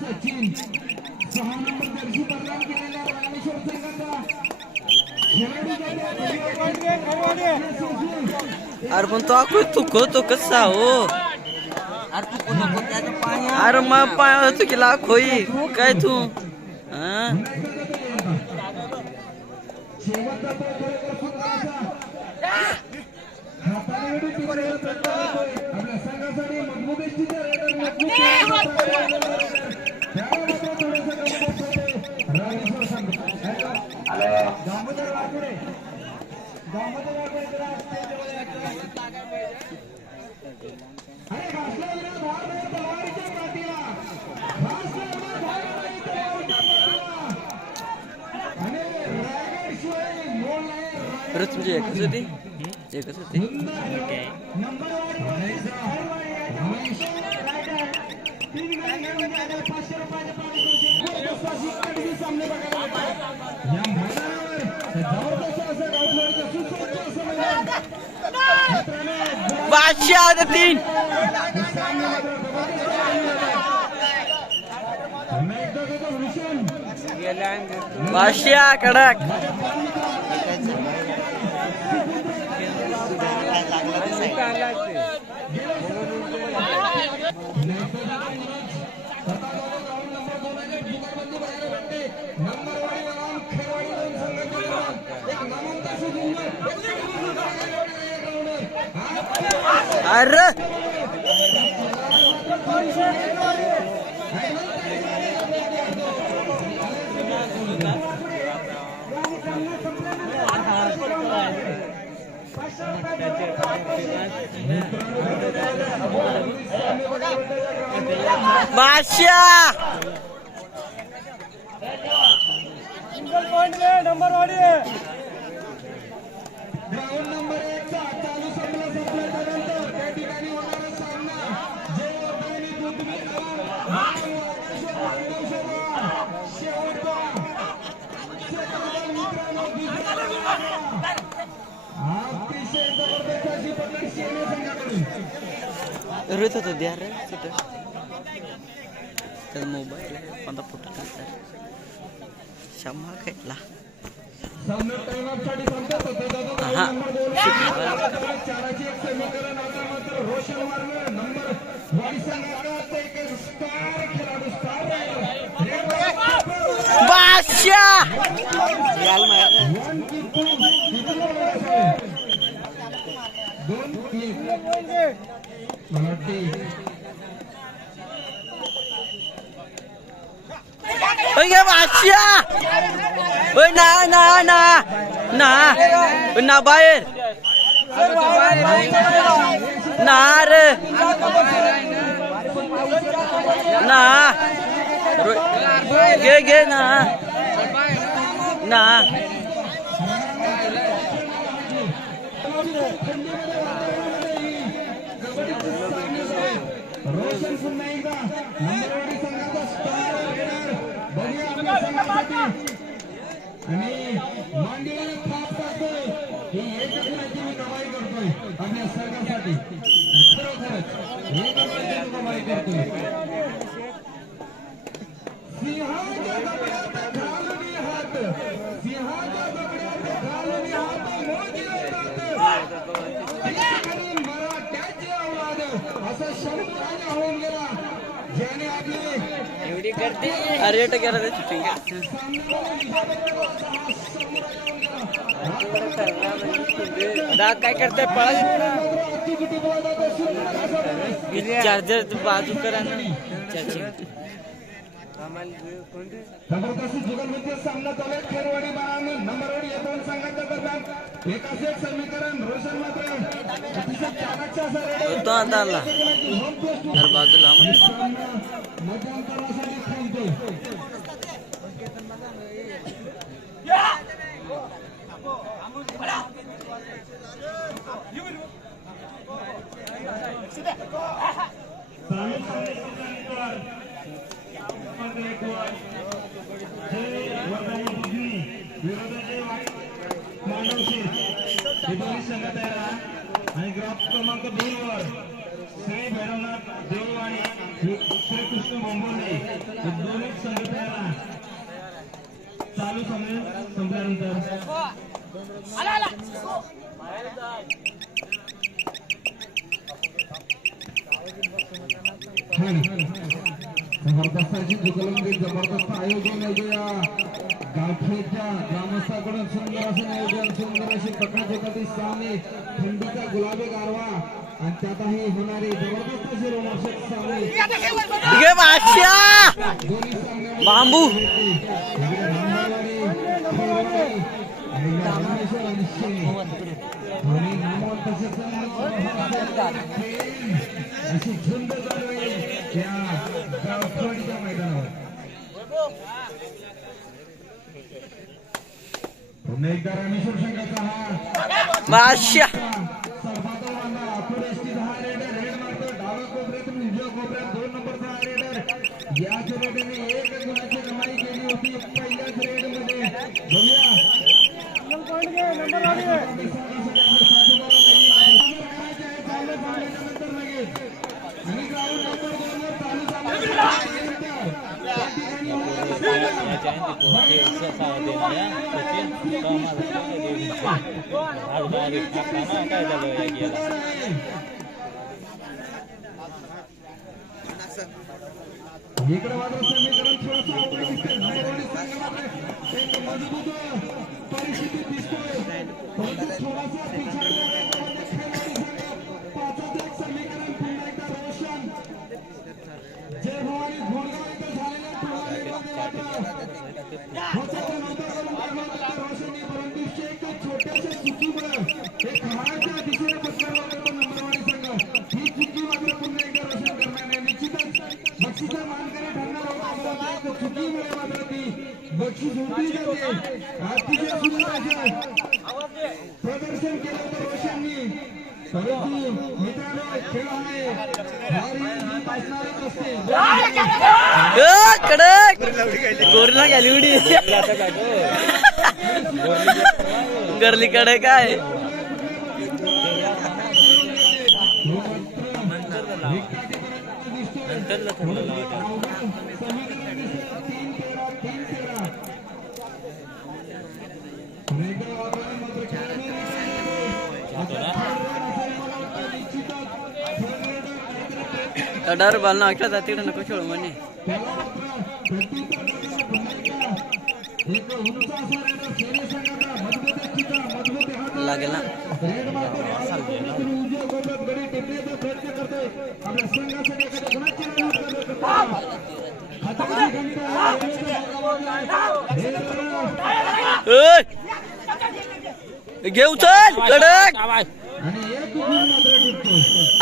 Sachin 6 number Jersey प्रदान केलेल्या रामेश्वर संघाचा अरे पण तो आखो चुकवतो कसा हो अरे मग पाय चुकीला खोई काय तू तुमची एकच होती एकच होती बादशाह 3 बादशाह कडक अरे बादशाह सिंगल पॉइंट में नंबर वाली ग्राउंड नंबर 1 चा चालू संपला संपल्यानंतर त्या ठिकाणी होणारा सामना जे वर्गाने दुधवी अतिशय जबरदस्त अशी पकड सेने संघाकडून रोहित होतो द्या रे त्याचा मोबाईल आहे कोणता फोटो काढतात शम्मा खेळला साठी सांगतात होते दादा नंबर 2 चाराची एक समीकरण आता मात्र रोशन मार्ग नंबर 22 संघाचा एक स्टार खेळाडू स्टार बादशाह ओके बादशाह ओय ना ना ना ना ना बाहेर ना रे ना घे घे ना ना रोशन पुन्हा एकदा नंबरवाडी संघाचा स्टार खेळाडू बघूया आपल्या संघासाठी आणि मांडीवर थाप टाकतोय ही एकच मॅची मी कमाई करतोय आपल्या संघासाठी खरोखरच एकच मॅची कमाई करतोय सिंहाच्या दगडात घालून हात सिंहाच्या दगडात घालून हात मोठी होतात मराठ्याची औलाद असं शंभराजा होऊन गेला ज्याने आपली एवढी करते अरे टकेला ते शूटिंग काय करताय पळा चार्जर बाजू करा ना चार्जिंग जबरदस्त जुगलमध्ये सामना चालू आहे खेरवाडी बाळांनी नंबरवाडी या दोन संघांच्या दरम्यान एकाच एक समीकरण रोशन मात्र अतिशय चाणक्य असा रेडर तो आता आला होम पोस्ट तर बाजूला मतदान करण्यासाठी थांबतोय. आणि ग्राफ क्रमांक 2 वर श्री भैरवनाथ देव आणि श्रीकृष्ण बोंबोले हे दोन्ही संघ तयार. चालू संपल्यानंतर जबरदस्त अशी दुकलंगी जबरदस्त आयोजन या गावखेडच्या ग्रामस्थांकडून सुंदर असं नियोजन, सुंदर अशी प्रकाशोपाती सामने, थंडीचा गुलाबी गारवा आणि त्यातही होणारे जबरदस्त असे रोमांचक सामने दोन्ही सामने बांबू दोन्ही नामवंत अशी झुंड चालू आहे त्या गावखेडच्या मैदानावर. पुन्हा एकदा रामेश्वर संघाचा हा बादशाह सर्वात वांदा पुरेशी 10 रेडर हेड मारतो डाव्या कोपऱ्यातून उजव्या कोपऱ्यात 2 नंबरचा रेडर. याच रेडरने एक गुणाची कमाई केली होती पहिल्याच रेड मध्ये. बघूया इकडे मात्र समीकरण थोडंसं अवघड दिसतंय. नंबरवाडी संघामध्ये एक मजबूत परिस्थिती दिसतोय, परंतु थोडासा पिछाडीवर खेळणारी संघ. पाचाचं एक समीकरण पुन्हा एकदा रोशन जय भवानी घोडगाव इथं झालेल्या टुर्नामेंटमध्ये मात्र रोशननी, परंतु एक छोट्याशा चुकीमुळे एक हाराच्या दिशेने पत्करला होता नंबरवाडी संघ. ही चुकी मात्र पुन्हा एकदा रोशन करण्याने निश्चितच बक्षीचा मानकरी ठरणार होता, परंतु चुकीमुळे मात्र ती बक्षीस उडली जाते. अतिशय सुंदर असे प्रदर्शन केलं होतं रोशननी, परंतु मित्रांनो खेळ आहे हारी जीत असणारच असते. कडक गोरीला गेली उडी गरली कडे काय कडार बाल ना ऐकला तिकडे नको खेळू म्हणे. लागेल ना घेऊ चल कडक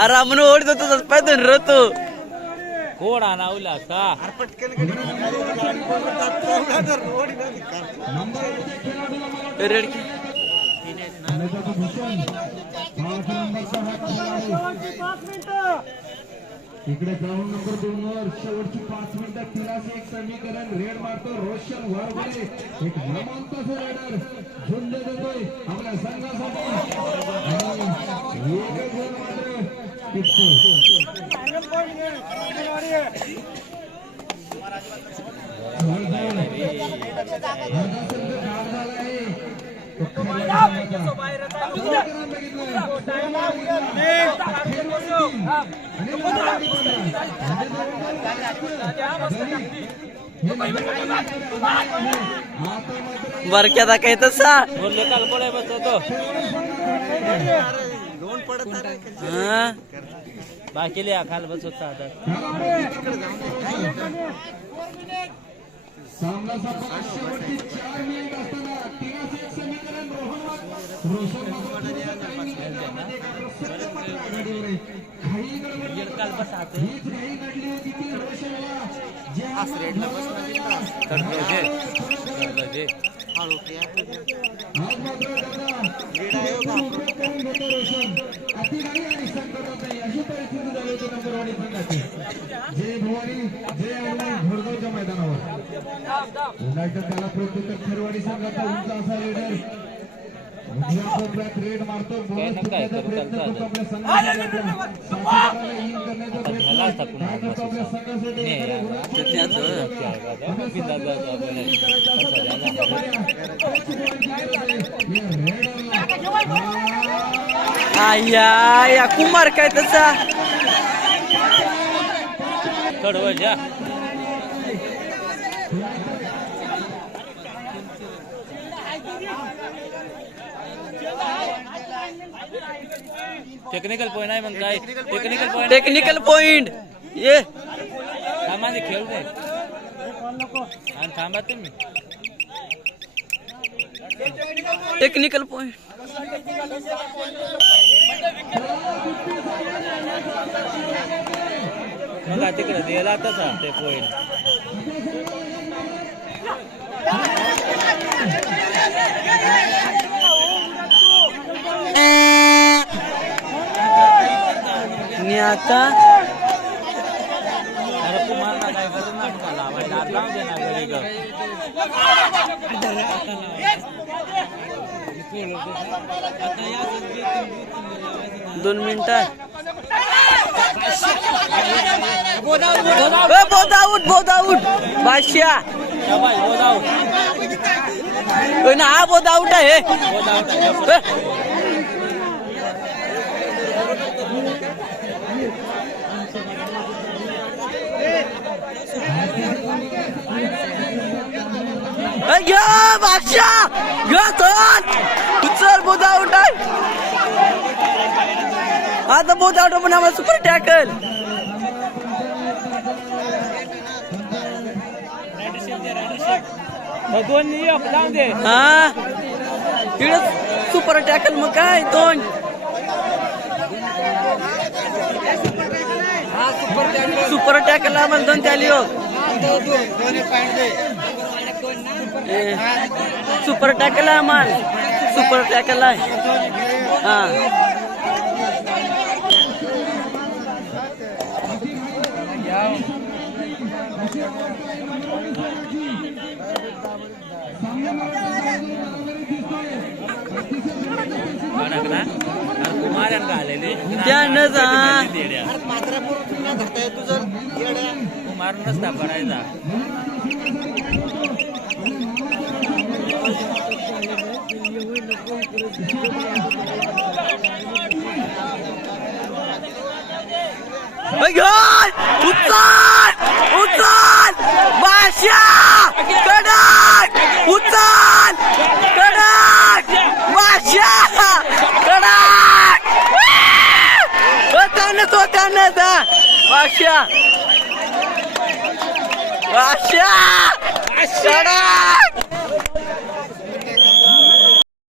आराम ओढतो तुझा पैदल रतो कोणा नावला का रेडकी इकडे ग्राउंड नंबर 2 वर शेवटची 5 मिनिटं तिलास एक समीकरण रेड मारतो रोशन वरवडे. एक नामवंत रेडर झुंड देतोय आपल्या संघासाठी आणि एक गोल मात्र टिकतो. बरक्या दाखय तसा बाकी खाल बस होता सामना शेवटची 4 मिनिट असताना 3 समीकरण रोहन रोशन घाई गडबड हीच घाई घडली होती ती रोशनला आज मात्र रोशन अतिघाई आणि संकटात नाही अशी परिस्थिती झाली होती नंबर वाडी संघाची जय भवानी जय हनुमान घोडगावच्या मैदानावर पुन्हा एकदा त्याला प्रत्युत्तर खेरवाडी संघाचा उंच असा लीडर उजव्या कोपऱ्यात रेड मारतो बोनस जिंकण्याचा प्रयत्न करतो आपल्या संघासाठी साथीदाराला इन करण्याचा प्रयत्न काय करतो आपल्या संघासाठी आया कुमार काय तसा कडवं जा टेक्निकल पॉइंट आहे मग काय टेक्निकल पॉइंट ये थांबा ते खेळू दे आणि थांबा तुम्ही टेक्निकल पॉइंट मग तिकडे दिला तसा ते पॉइंट आता अरे कुमारला काय करू नका लावायला लावून दे ना घरी ग 2 मिनिटं बहुत आउट बादशाह ना हा बहुत आउट आहे बादशाह उचल बहुत आउट आहे आता बहुत आउट पण आम्हाला सुपर टॅकल दोन लावून दे हा इकडं सुपर टॅकल मग काय दोन सुपर टॅकल आम्हाला दोन त्याली हो सुपर टॅकल आम्हाला सुपर टॅकल आहे हा कुमार आलेले कुमार नसता पडायचा उचल बादशाह कडक उचल कडक बादशाह कडक होताना बादशाह कडक